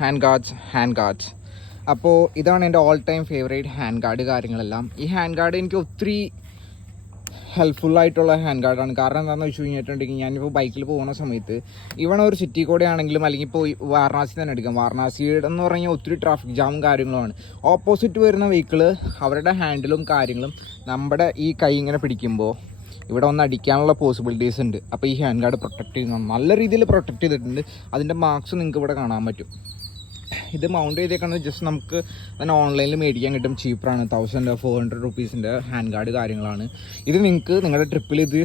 Hand guards. അപ്പോൾ ഇതാണ് എൻ്റെ all time favourite hand guard കാര്യങ്ങളെല്ലാം. ഈ ഹാൻഡ് ഗാർഡ് എനിക്ക് ഒത്തിരി ഹെൽപ്ഫുള്ളായിട്ടുള്ള ഹാൻഡ് ഗാർഡാണ്. കാരണം എന്താണെന്ന് വെച്ച് കഴിഞ്ഞിട്ടുണ്ടെങ്കിൽ ഞാനിപ്പോൾ ബൈക്കിൽ പോകുന്ന സമയത്ത് ഇവിടെ ഒരു സിറ്റി കൂടെ ആണെങ്കിലും അല്ലെങ്കിൽ ഇപ്പോൾ വാരണാസി തന്നെ എടുക്കാം. വാരണാസിയുടെ എന്ന് പറഞ്ഞാൽ ഒത്തിരി ട്രാഫിക് ജാമും കാര്യങ്ങളുമാണ്. ഓപ്പോസിറ്റ് വരുന്ന വെഹിക്കിൾ അവരുടെ ഹാൻഡിലും കാര്യങ്ങളും നമ്മുടെ ഈ കൈ ഇങ്ങനെ പിടിക്കുമ്പോൾ ഇവിടെ ഒന്ന് അടിക്കാനുള്ള പോസിബിലിറ്റീസ് ഉണ്ട്. അപ്പോൾ ഈ ഹാൻഡ് ഗാർഡ് പ്രൊട്ടക്റ്റ് ചെയ്യുന്ന നല്ല രീതിയിൽ പ്രൊട്ടക്റ്റ് ചെയ്തിട്ടുണ്ട്. അതിൻ്റെ മാർക്സ് നിങ്ങൾക്ക് ഇവിടെ കാണാൻ പറ്റും. ഇത് മൗണ്ട് ചെയ്തേക്കുന്നത് ജസ്റ്റ് നമുക്ക് തന്നെ ഓൺലൈനിൽ മേടിക്കാൻ കിട്ടും. ചീപ്പറാണ്. 1400 റുപ്പീസിൻ്റെ ഹാൻഡ് ഗാർഡ് കാര്യങ്ങളാണ്. ഇത് നിങ്ങൾക്ക് നിങ്ങളുടെ ട്രിപ്പിൽ ഇത്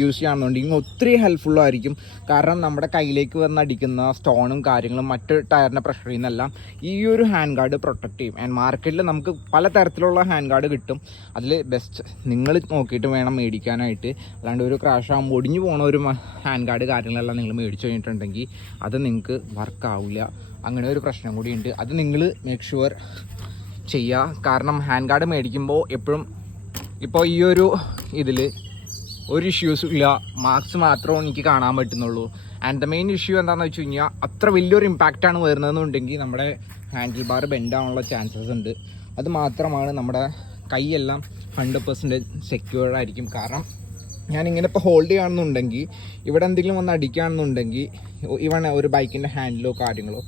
യൂസ് ചെയ്യുകയാണെന്നുണ്ടെങ്കിൽ ഒത്തിരി ഹെൽപ്ഫുള്ളായിരിക്കും. കാരണം നമ്മുടെ കയ്യിലേക്ക് വന്ന് അടിക്കുന്ന സ്റ്റോണും കാര്യങ്ങളും മറ്റ് ടയറിൻ്റെ പ്രഷറിൽ നിന്നെല്ലാം ഈ ഒരു ഹാൻഡ് ഗാർഡ് പ്രൊട്ടക്റ്റ് ചെയ്യും. ആൻഡ് മാർക്കറ്റിൽ നമുക്ക് പല തരത്തിലുള്ള ഹാൻഡ് ഗാർഡ് കിട്ടും. അതിൽ ബെസ്റ്റ് നിങ്ങൾ നോക്കിയിട്ട് വേണം മേടിക്കാനായിട്ട്. അല്ലാണ്ട് ഒരു ക്രാഷ് ആകുമ്പോൾ ഒടിഞ്ഞു പോകുന്ന ഒരു ഹാൻഡ് ഗാർഡ് കാര്യങ്ങളെല്ലാം നിങ്ങൾ മേടിച്ചു കഴിഞ്ഞിട്ടുണ്ടെങ്കിൽ അത് നിങ്ങൾക്ക് വർക്കാവില്ല. അങ്ങനെ ഒരു പ്രശ്നം കൂടിയുണ്ട്. അത് നിങ്ങൾ മേക്ക് ഷുവർ ചെയ്യുക. കാരണം ഹാൻഡ് ഗാർഡ് മേടിക്കുമ്പോൾ എപ്പോഴും ഇപ്പോൾ ഈ ഒരു ഇതിൽ ഒരു ഇഷ്യൂസും ഇല്ല. മാർക്സ് മാത്രമേ എനിക്ക് കാണാൻ പറ്റുന്നുള്ളൂ. ആൻഡ് ദ മെയിൻ ഇഷ്യൂ എന്താണെന്ന് വെച്ച് കഴിഞ്ഞാൽ അത്ര വലിയൊരു ഇമ്പാക്റ്റാണ് വരുന്നതെന്നുണ്ടെങ്കിൽ നമ്മുടെ ഹാൻഡിൽ ബാർ ബെൻഡ് ആവാനുള്ള ചാൻസസ് ഉണ്ട്. അത് മാത്രമാണ് നമ്മുടെ കൈയെല്ലാം 100% സെക്യൂർഡ് ആയിരിക്കും. കാരണം ഞാനിങ്ങനെ ഇപ്പോൾ ഹോൾഡ് ചെയ്യുകയാണെന്നുണ്ടെങ്കിൽ ഇവിടെ എന്തെങ്കിലും വന്ന് അടിക്കുകയാണെന്നുണ്ടെങ്കിൽ ഇവൺ ഒരു ബൈക്കിൻ്റെ ഹാൻഡിലോ കാര്യങ്ങളോ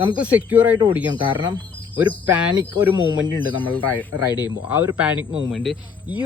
നമുക്ക് സെക്യൂറായിട്ട് ഓടിക്കാം. കാരണം ഒരു പാനിക് ഒരു മൂവ്മെൻറ്റ് ഉണ്ട് നമ്മൾ റൈഡ് ചെയ്യുമ്പോൾ. ആ ഒരു പാനിക് മൂവ്മെൻറ്റ് ഈ